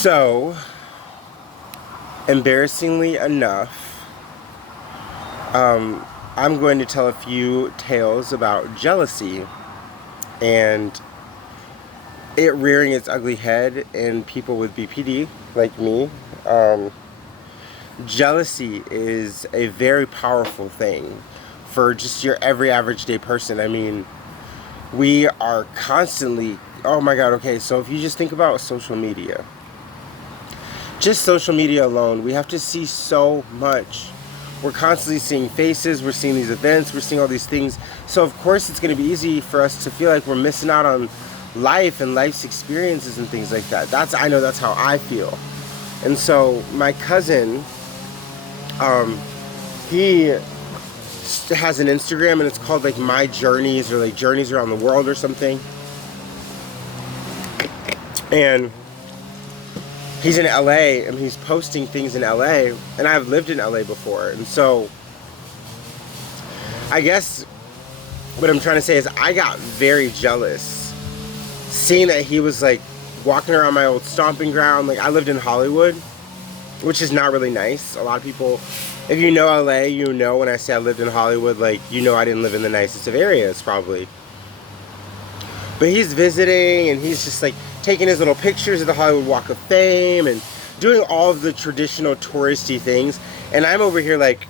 So, embarrassingly enough, I'm going to tell a few tales about jealousy and it rearing its ugly head in people with BPD, like me. Um, Jealousy is a very powerful thing for just your every average day person. I mean, we are constantly, oh my God, okay, so if you just think about social media, just social media alone, we have to see so much. We're constantly seeing faces, we're seeing these events, we're seeing all these things. So of course it's going to be easy for us to feel like we're missing out on life and life's experiences and things like that. I know that's how I feel. And so my cousin, he has an Instagram and it's called like My Journeys or like Journeys Around the World or something. And he's in LA and he's posting things in LA, and I've lived in LA before. And so I guess what I'm trying to say is I got very jealous seeing that he was like walking around my old stomping ground. Like, I lived in Hollywood, which is not really nice. A lot of people, if you know LA, you know when I say I lived in Hollywood, like, you know I didn't live in the nicest of areas probably. But he's visiting and he's just like taking his little pictures of the Hollywood Walk of Fame and doing all of the traditional touristy things. And I'm over here like,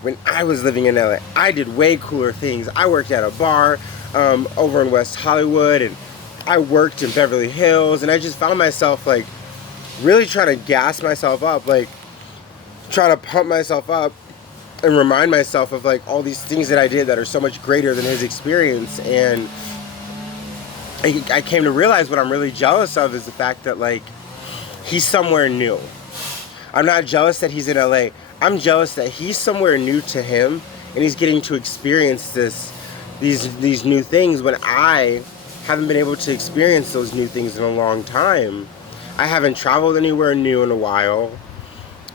when I was living in LA, I did way cooler things. I worked at a bar over in West Hollywood, and I worked in Beverly Hills, and I just found myself like really trying to gas myself up, like trying to pump myself up and remind myself of like all these things that I did that are so much greater than his experience. And I came to realize what I'm really jealous of is the fact that like he's somewhere new. I'm not jealous that he's in LA. I'm jealous that he's somewhere new to him and he's getting to experience these new things when I haven't been able to experience those new things in a long time. I haven't traveled anywhere new in a while.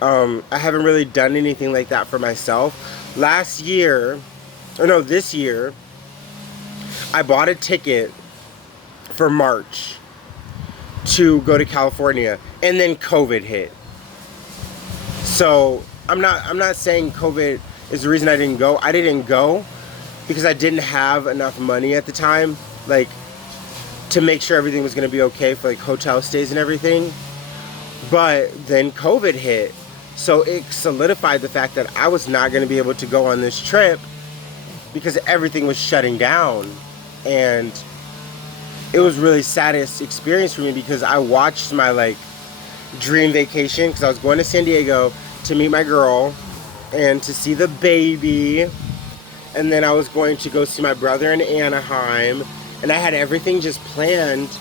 I haven't really done anything like that for myself. This year, I bought a ticket for March to go to California, and then COVID hit. So I'm not saying COVID is the reason I didn't go. I didn't go because I didn't have enough money at the time, like, to make sure everything was going to be okay for like hotel stays and everything. But then COVID hit, so it solidified the fact that I was not going to be able to go on this trip because everything was shutting down. And it was really saddest experience for me because I watched my like dream vacation, because I was going to San Diego to meet my girl and to see the baby, and then I was going to go see my brother in Anaheim, and I had everything just planned,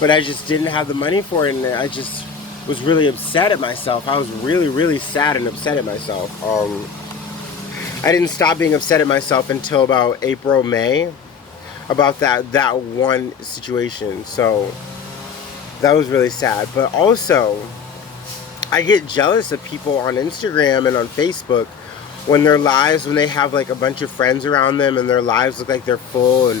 but I just didn't have the money for it, and I just was really upset at myself. I was really, really sad and upset at myself. I didn't stop being upset at myself until about April, May, about that one situation. So that was really sad. But also, I get jealous of people on Instagram and on Facebook when they have like a bunch of friends around them and their lives look like they're full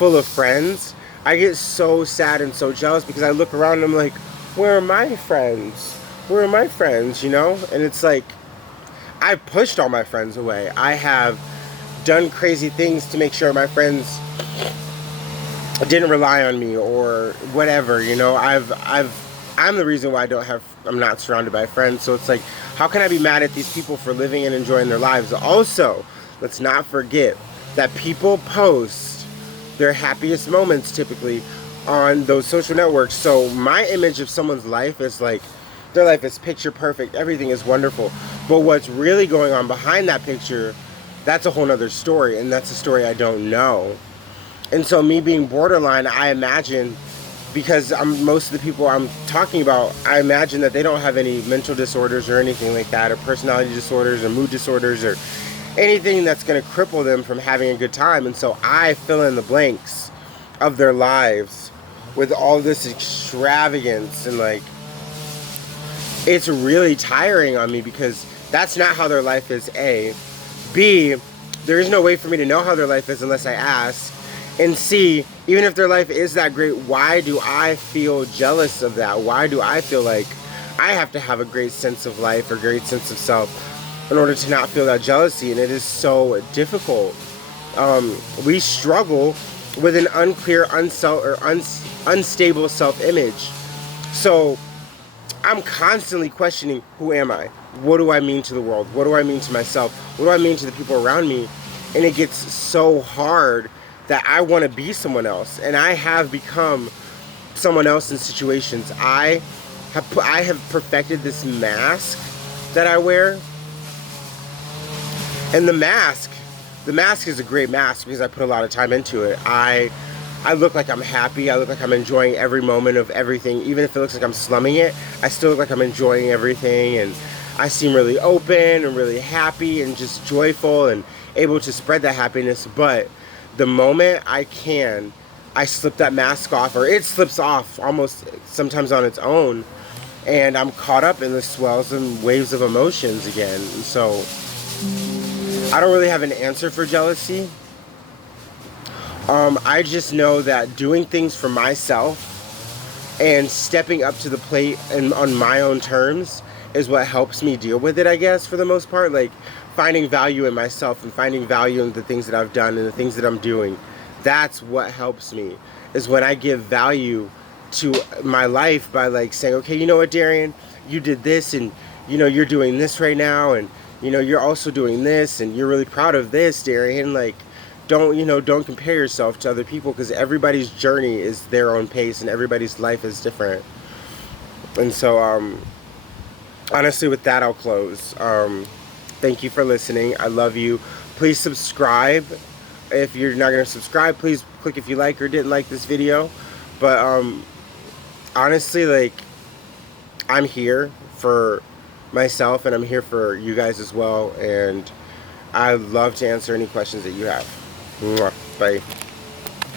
of friends. I get so sad and so jealous because I look around and I'm like, where are my friends? Where are my friends, you know? And it's like, I pushed all my friends away. I have done crazy things to make sure my friends didn't rely on me or whatever, you know. I'm the reason why I'm not surrounded by friends. So it's like, how can I be mad at these people for living and enjoying their lives? Also, let's not forget that people post their happiest moments typically on those social networks. So my image of someone's life is like, their life is picture perfect, everything is wonderful. But what's really going on behind that picture, that's a whole nother story, and that's a story I don't know. And so me being borderline, I imagine, because most of the people I'm talking about, I imagine that they don't have any mental disorders or anything like that, or personality disorders or mood disorders or anything that's going to cripple them from having a good time. And so I fill in the blanks of their lives with all this extravagance, and like, it's really tiring on me because that's not how their life is, A. B, there is no way for me to know how their life is unless I ask. And see, even if their life is that great, why do I feel jealous of that? Why do I feel like I have to have a great sense of life or great sense of self in order to not feel that jealousy? And it is so difficult. We struggle with an unclear, unstable self-image. So I'm constantly questioning, who am I? What do I mean to the world? What do I mean to myself? What do I mean to the people around me? And it gets so hard that I want to be someone else. And I have become someone else in situations. I have perfected this mask that I wear. And the mask is a great mask because I put a lot of time into it. I look like I'm happy. I look like I'm enjoying every moment of everything. Even if it looks like I'm slumming it, I still look like I'm enjoying everything. And I seem really open and really happy and just joyful and able to spread that happiness. But the moment I slip that mask off, or it slips off almost sometimes on its own. And I'm caught up in the swells and waves of emotions again. And so I don't really have an answer for jealousy. I just know that doing things for myself and stepping up to the plate and on my own terms is what helps me deal with it, I guess, for the most part. Like, finding value in myself and finding value in the things that I've done and the things that I'm doing. That's what helps me, is when I give value to my life by, like, saying, okay, you know what, Darian, you did this, and, you know, you're doing this right now, and, you know, you're also doing this, and you're really proud of this, Darian. Like, don't compare yourself to other people, because everybody's journey is their own pace and everybody's life is different. And so honestly, with that, I'll close. Thank you for listening. I love you. Please subscribe. If you're not going to subscribe, please click if you like or didn't like this video. But honestly, like, I'm here for myself and I'm here for you guys as well, and I'd love to answer any questions that you have. Mwah. Bye.